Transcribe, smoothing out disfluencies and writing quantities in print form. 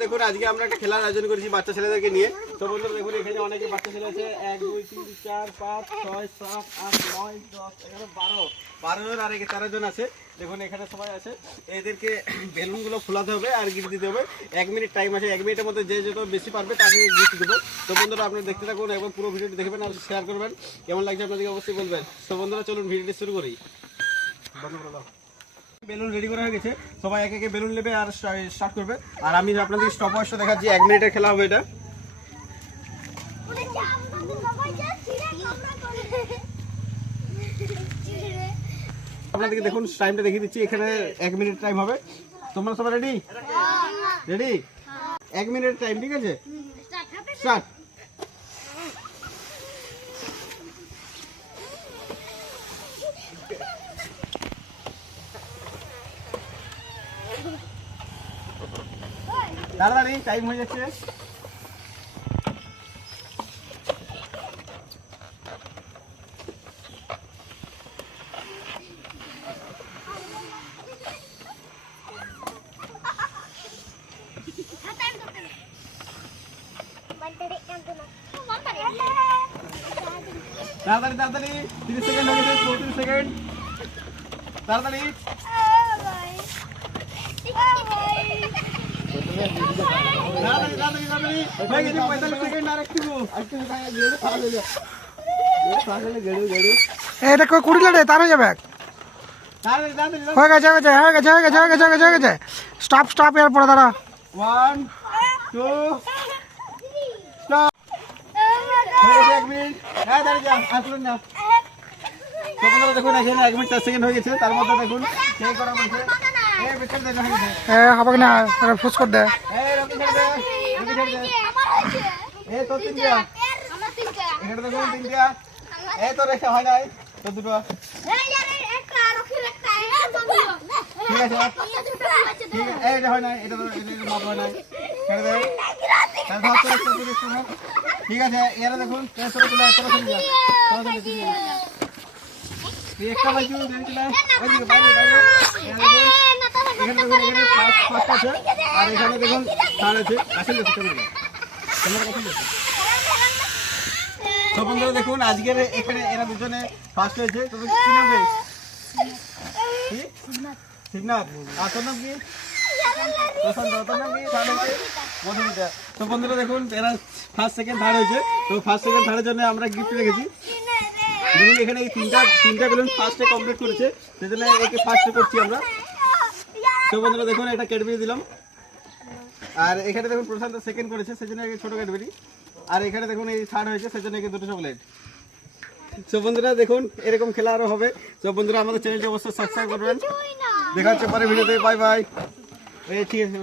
দেখুন আজকে আমরা একটা খেলার আয়োজন করেছি বাচ্চা ছেলেদেরকে নিয়ে। তো বন্ধুরা দেখুন এখানে অনেকে বাচ্চা ছেলে আছে, 1 2 3 4 5 6 7 8 9 10 11 12 জন আর 13 জন আছে। দেখুন এখানে সবাই আছে। এদেরকে বেলুনগুলো ফোলাতে হবে আর গিফট দিতে হবে। 1 মিনিট টাইম আছে, 1 মিনিটের মধ্যে যে যত বেশি পারবে তাকে গিফট দেবো। তো বন্ধুরা আপনারা দেখতে থাকুন, একবার পুরো ভিডিওটি দেখবেন আর শেয়ার করবেন। কেমন লাগছে আপনাদেরকে অবশ্যই বলবেন। তো বন্ধুরা চলুন ভিডিওটি শুরু করি। বেলুন রেডি করা হয়ে গেছে, সবাই এক একে বেলুন নেবে আর স্টার্ট করবে। আর আমি আপনাদের স্টপ ওয়াচটা দেখাচ্ছি, 1 মিনিটের খেলা হবে এটা। আপনাদেরকে দেখুন টাইমটা দেখিয়ে দিচ্ছি, এখানে 1 মিনিট টাইম হবে। তোমরা সবাই রেডি? রেডি? 1 মিনিট টাইম, ঠিক আছে? স্টার্ট। তাড়াতাড়ি টাইম হয়ে যাচ্ছে। তাড়াতাড়ি তাড়াতাড়ি 30 সেকেন্ড হয়ে গেছে, 34 সেকেন্ড। তাড়াতাড়ি এটা কই কুড়ি রে তার হয়ে যাবে হয়ে গেছে হয়ে গেছে হয়ে গেছে হয়ে গেছে হয়ে গেছে হয়ে গেছে স্টপ স্টপ এর পরে দাঁড়া 1 2 স্টপ। হয়ে গেছে 1 মিনিট। হ্যাঁ দাঁড়িয়ে যা, আসুন না। তো বন্ধুরা দেখুন এখানে 1 মিনিট 4 সেকেন্ড হয়ে গেছে, তার মধ্যে দেখুন চেক করা হয়েছে। এই বেচার দেন হয়ে গেছে। হবে না ফুস করে দে এই রকি ছেড়ে দে, রকি ছেড়ে দে। এই তো তিনটা, এখানে দেখুন তিনটা। এই তো রেখা হয় নাই, তো দুটো। ঠিক আছে, ঠিক আছে। এই এটা হয় নাই, এটা তো এটা মাপ হয় নাই, ছেড়ে দে। তাহলে ভাগ করে একটু একটু না। ঠিক আছে, এরা দেখুন সরে চলে আসো, চলে যা, চলে চলে চলে। এই একটা বাইজু দেন চলে, ওইদিকে বাইরে বাইরে। এখানে দেখুন এখানে ফার্স্ট আছে আর এখানে দেখুন থার্ড আছে। আসলে ক্যামেরা পছন্দ আছে। তো বন্ধুরা দেখুন আজকের এখানে এরা দুজনে ফার্স্ট হয়েছে। তো কি নাম রে? কি? সিগনাথ। আর তোর নাম কি? প্রশান্ত। তোর নাম কি? থার্ড হয়েছে মধুমিতা। তো বন্ধুরা দেখুন এরা ফার্স্ট সেকেন্ড থার্ড হয়েছে। তো ফার্স্ট সেকেন্ড থার্ডের জন্য আমরা গিফট রেখেছি। দেখুন এখানে এই তিনটা বেলুন ফার্স্টে কমপ্লিট করেছে, সেজন্য একে ফার্স্টে করছি আমরা। তো বন্ধুরা দেখুন এটা ক্যাডবেরি দিলাম। আর এখানে দেখুন প্রশান্ত সেকেন্ড করেছে, সেজন্য একে ছোট ক্যাডবেরি। আর এখানে দেখুন এই থার্ড হয়েছে, সেজন্য একে দুটো চকলেট। তো বন্ধুরা দেখুন এরকম খেলা আরো হবে। তো বন্ধুরা আমাদের চ্যানেলটি অবশ্যই সাবস্ক্রাইব করবেন। দেখা হচ্ছে পরে ভিডিওতে। Bye bye. এই ঠিক আছে।